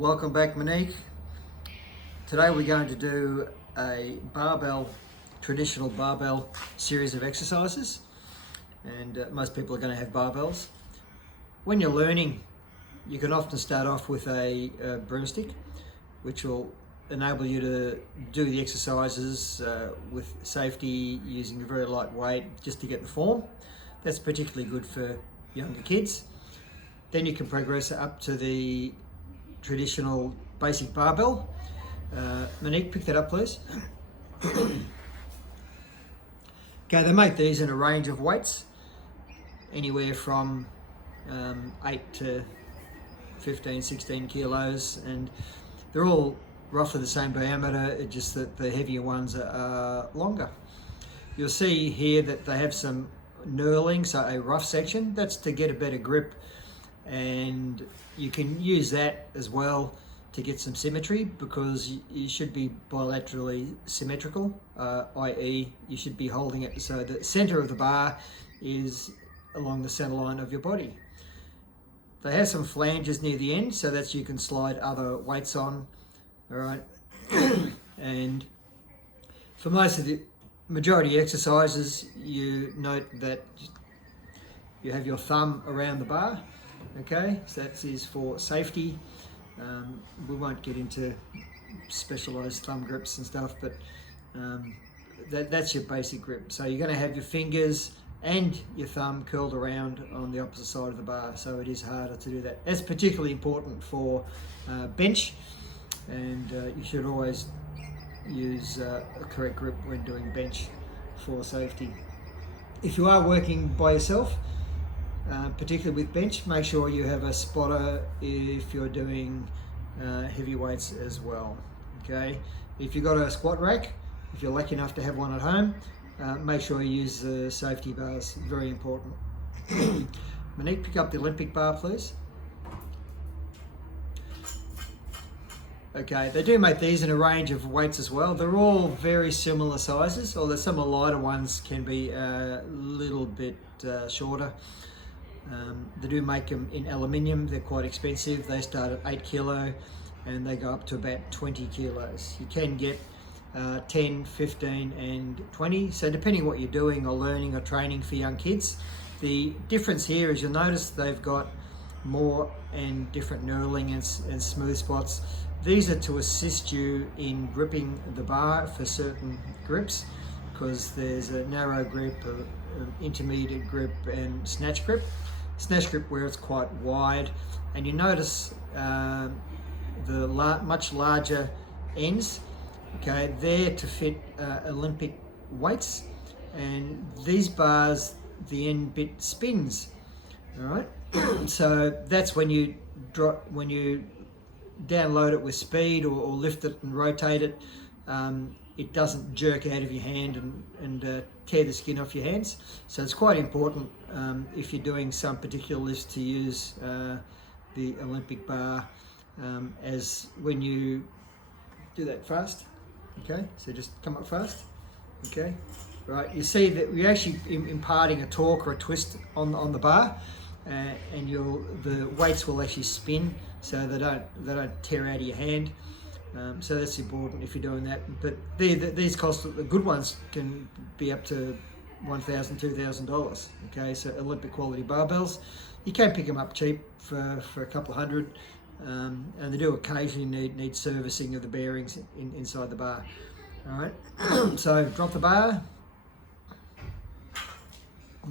Welcome back, Monique. Today we're going to do a traditional barbell series of exercises, and most people are going to have barbells. When you're learning, you can often start off with a broomstick, which will enable you to do the exercises with safety, using a very light weight just to get the form. That's particularly good for younger kids. Then you can progress up to the traditional basic barbell. Monique, pick that up please. Okay, they make these in a range of weights, anywhere from 8 to 15, 16 kilos, and they're all roughly the same diameter, it's just that the heavier ones are longer. You'll see here that they have some knurling, so a rough section. That's to get a better grip, and you can use that as well to get some symmetry, because you should be bilaterally symmetrical, i.e. you should be holding it so the center of the bar is along the center line of your body. They have some flanges near the end, so that you can slide other weights on. All right. And for most of the majority exercises, you note that you have your thumb around the bar. Okay, so that is for safety. We won't get into specialized thumb grips and stuff, but that's your basic grip. So you're going to have your fingers and your thumb curled around on the opposite side of the bar, so it is harder to do that. That's particularly important for bench, and you should always use a correct grip when doing bench for safety. If you are working by yourself, particularly with bench, make sure you have a spotter if you're doing heavy weights as well. Okay, if you've got a squat rack, if you're lucky enough to have one at home, make sure you use the safety bars, very important. Monique, pick up the Olympic bar please. Okay, they do make these in a range of weights as well. They're all very similar sizes, although some of the lighter ones can be a little bit shorter. They do make them in aluminium. They're quite expensive. They start at 8 kilo and they go up to about 20 kilos. You can get 10, 15 and 20. So depending what you're doing or learning or training for young kids. The difference here is you'll notice they've got more and different knurling and smooth spots. These are to assist you in gripping the bar for certain grips, because there's a narrow grip, an intermediate grip and snatch grip. Snatch grip where it's quite wide, and you notice the much larger ends. Okay, they're to fit Olympic weights, and these bars, the end bit spins. All right, so that's when you download it with speed or lift it and rotate it. It doesn't jerk out of your hand and tear the skin off your hands. So it's quite important if you're doing some particular lifts to use the Olympic bar as when you do that fast. Okay, so just come up fast. Okay, right. You see that we're actually imparting a torque or a twist on the bar, and the weights will actually spin, so they don't tear out of your hand. So that's important if you're doing that. But these cost, the good ones can be up to $1,000, $2,000. Okay, so Olympic quality barbells. You can pick them up cheap for a couple of hundred, and they do occasionally need servicing of the bearings inside the bar. All right, so drop the bar.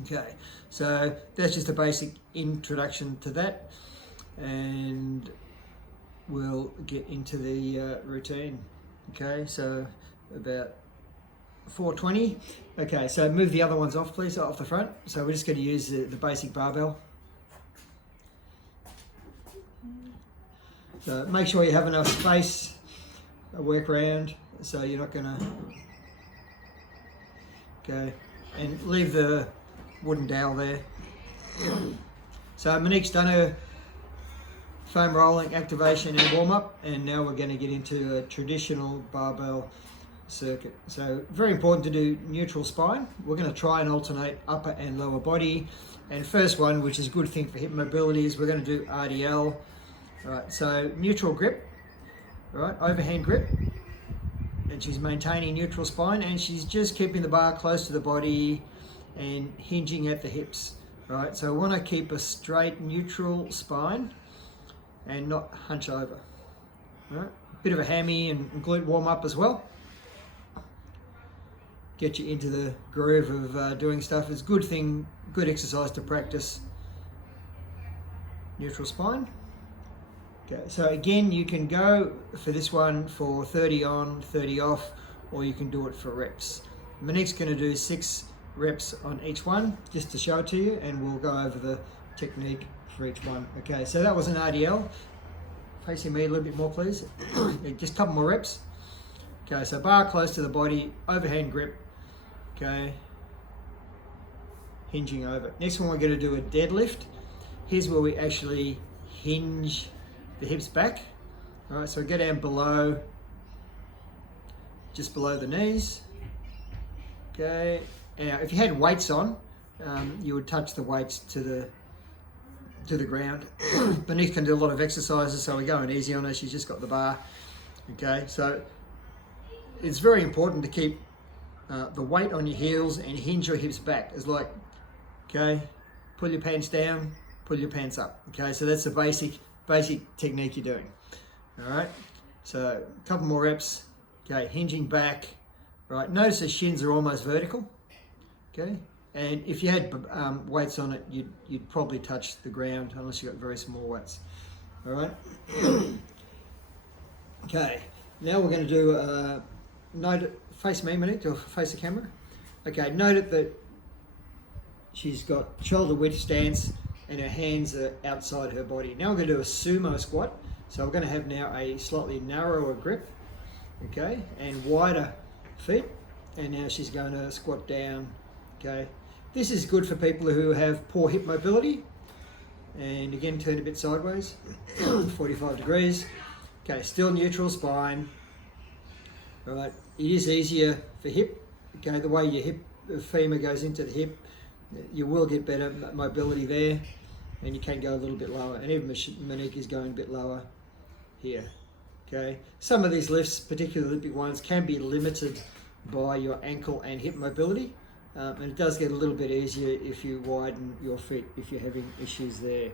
Okay, so that's just a basic introduction to that, and we'll get into the routine. Okay, so about 420. Okay, so move the other ones off please, off the front. So we're just going to use the basic barbell. So make sure you have enough space, work around, so you're not going to, okay, and leave the wooden dowel there. So Monique's done her foam rolling activation and warm up, and now we're going to get into a traditional barbell circuit. So very important to do neutral spine. We're going to try and alternate upper and lower body. And first one, which is a good thing for hip mobility, is we're going to do RDL All right, so neutral grip, all right, overhand grip, and she's maintaining neutral spine, and she's just keeping the bar close to the body and hinging at the hips. All right, so I want to keep a straight neutral spine and not hunch over. All right, bit of a hammy and glute warm up as well. Get you into the groove of doing stuff. It's a good thing, good exercise to practice neutral spine. Okay, so again, you can go for this one for 30 on, 30 off, or you can do it for reps. Monique's going to do 6 reps on each one, just to show it to you, and we'll go over the technique for each one. Okay, so that was an RDL. Facing me a little bit more, please. Just a couple more reps. Okay, so bar close to the body, overhand grip. Okay, hinging over. Next one, we're going to do a deadlift. Here's where we actually hinge the hips back. All right, so go down below, just below the knees. Okay, now if you had weights on, you would touch the weights to the ground. Beneath can do a lot of exercises, so we're going easy on her. She's just got the bar. Okay, so it's very important to keep the weight on your heels and hinge your hips back. It's like, okay, pull your pants down, pull your pants up. Okay, so that's the basic technique you're doing. All right, so a couple more reps. Okay, hinging back. Right, notice the shins are almost vertical. Okay, and if you had weights on it, you'd probably touch the ground unless you got very small weights. All right. Okay, now we're going to do note it, face me, Monique, or face the camera. Okay, note it that she's got shoulder width stance and her hands are outside her body. Now we're going to do a sumo squat. So we're going to have now a slightly narrower grip, okay, and wider feet. And now she's going to squat down, okay. This is good for people who have poor hip mobility. And again, turn a bit sideways, 45 degrees. Okay, still neutral spine. All right, it is easier for hip. Okay, the way your hip femur goes into the hip, you will get better mobility there, and you can go a little bit lower. And even Monique is going a bit lower here. Okay, some of these lifts, particularly Olympic ones, can be limited by your ankle and hip mobility, and it does get a little bit easier if you widen your feet if you're having issues there.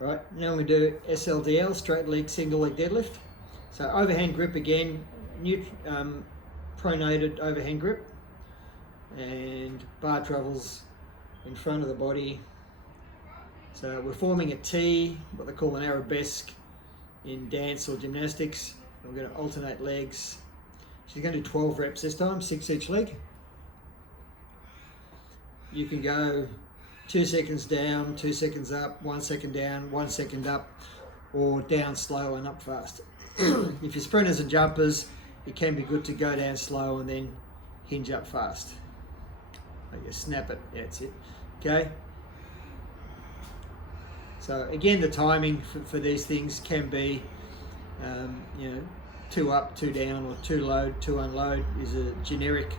All right, now we're going to do SLDL, straight leg, single leg deadlift. So overhand grip again, pronated overhand grip, and bar travels in front of the body. So we're forming a T, what they call an arabesque in dance or gymnastics. We're going to alternate legs. She's going to do 12 reps this time, 6 each leg. You can go 2 seconds down, 2 seconds up, 1 second down, 1 second up, or down slow and up fast. If you're sprinters and jumpers, it can be good to go down slow and then hinge up fast. Like you snap it, that's it. Okay. So again, the timing for these things can be, 2 up, 2 down, or 2 load, 2 unload is a generic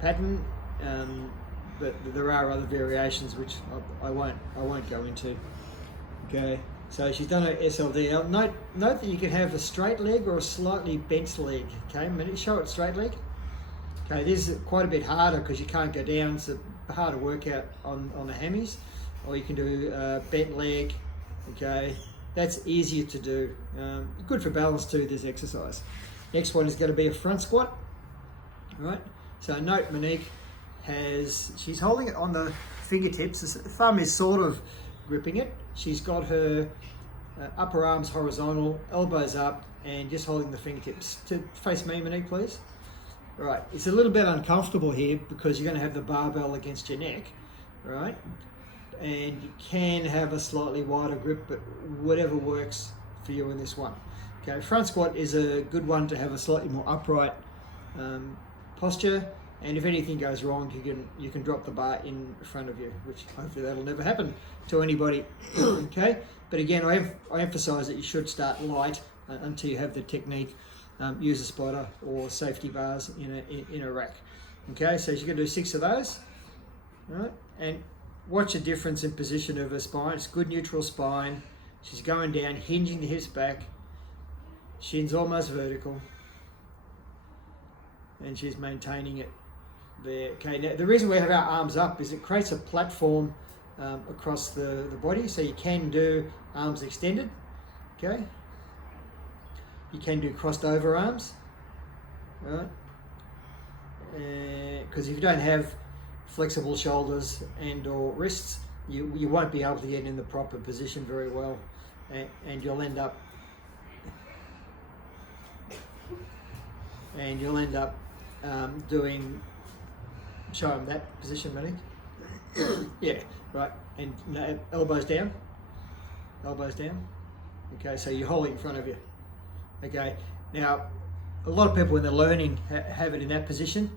pattern, but there are other variations which I won't go into. Okay. So she's done her SLDL. Note that you can have a straight leg or a slightly bent leg. Okay, show it straight leg. Okay, this is quite a bit harder because you can't go down. It's a harder workout on the hammies. Or you can do bent leg. Okay, that's easier to do. Good for balance too, this exercise. Next one is going to be a front squat. All right, so note Monique she's holding it on the fingertips. The thumb is sort of gripping it. She's got her upper arms horizontal, elbows up, and just holding the fingertips. To face me, Monique, please. All right, it's a little bit uncomfortable here because you're going to have the barbell against your neck, all right? And you can have a slightly wider grip, but whatever works for you in this one. Okay, front squat is a good one to have a slightly more upright posture. And if anything goes wrong, you can drop the bar in front of you, which hopefully that'll never happen to anybody. Okay, but again, I emphasise that you should start light until you have the technique. Use a spotter or safety bars in a rack. Okay, so you're going to do 6 of those. All right, and watch the difference in position of her spine. It's good neutral spine. She's going down, hinging the hips back. Shin's almost vertical. And she's maintaining it there. Okay, now the reason we have our arms up is it creates a platform across the body, so you can do arms extended, okay? You can do crossed over arms, right? Because if you don't have flexible shoulders and or wrists, you won't be able to get in the proper position very well, and you'll end up doing, show them that position, Monique. Yeah, right, and elbows down. Okay, so you hold it in front of you. Okay, now a lot of people when they're learning have it in that position.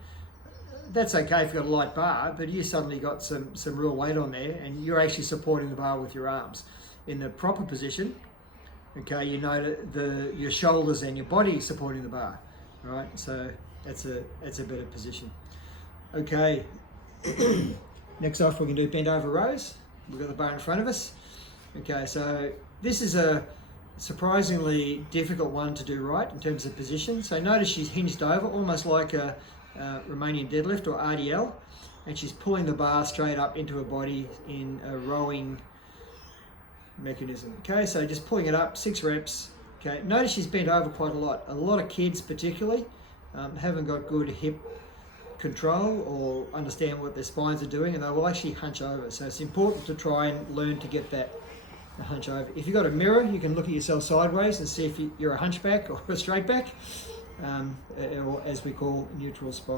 That's okay if you've got a light bar, but you suddenly got some real weight on there and you're actually supporting the bar with your arms. In the proper position, okay, you know your shoulders and your body supporting the bar, right? So that's a better position. Okay, next off we can do bent over rows. We've got the bar in front of us. Okay, so this is a surprisingly difficult one to do right in terms of position. So notice she's hinged over, almost like a Romanian deadlift or RDL, and she's pulling the bar straight up into her body in a rowing mechanism. Okay, so just pulling it up, 6 reps. Okay, notice she's bent over quite a lot. A lot of kids particularly haven't got good hip control or understand what their spines are doing, and they will actually hunch over. So it's important to try and learn to get that hunch over. If you've got a mirror, you can look at yourself sideways and see if you're a hunchback or a straight back, or as we call neutral spine.